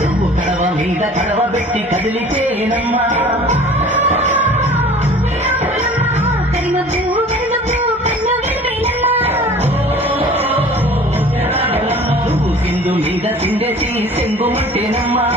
నువ్వు కడవ మీద కడవ పెట్టి కదిలితేనమ్మా నువ్వు సింధు మీద సిండేసి సెంగుమంటేనమ్మా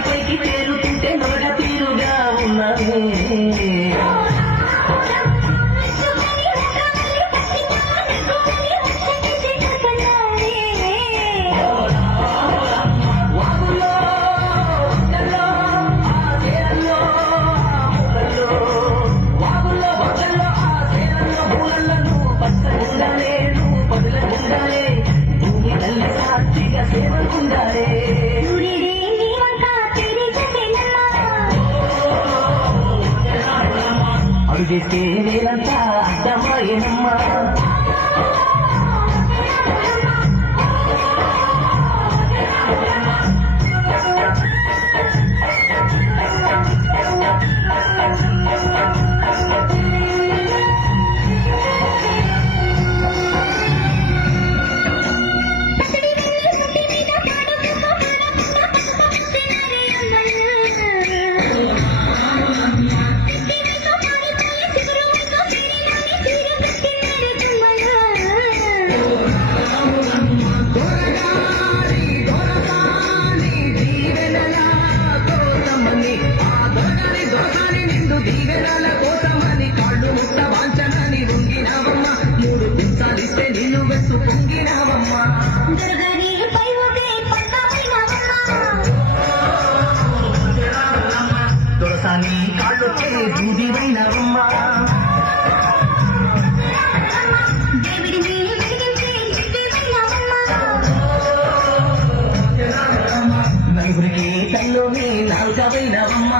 పైకి చేరుతుంటే నొరగ తీరుగా ఉన్నది భూమి తల్లి సాక్షిగా సేవకుండాలే అడుగేస్తే నేనంతా అర్థమాయనమ్మా దీవెనల కోసమని కాళ్ళు ముట్ట వాంచనని రుంగినావమ్మ మూడు పించాలిస్తే నిన్ను వెస్సు పొంగినావమ్మ దొరసాని కాళ్ళొచ్చే దూదివైనవమ్మ నలుగురికి తల్లోని నాలుగవైనవమ్మ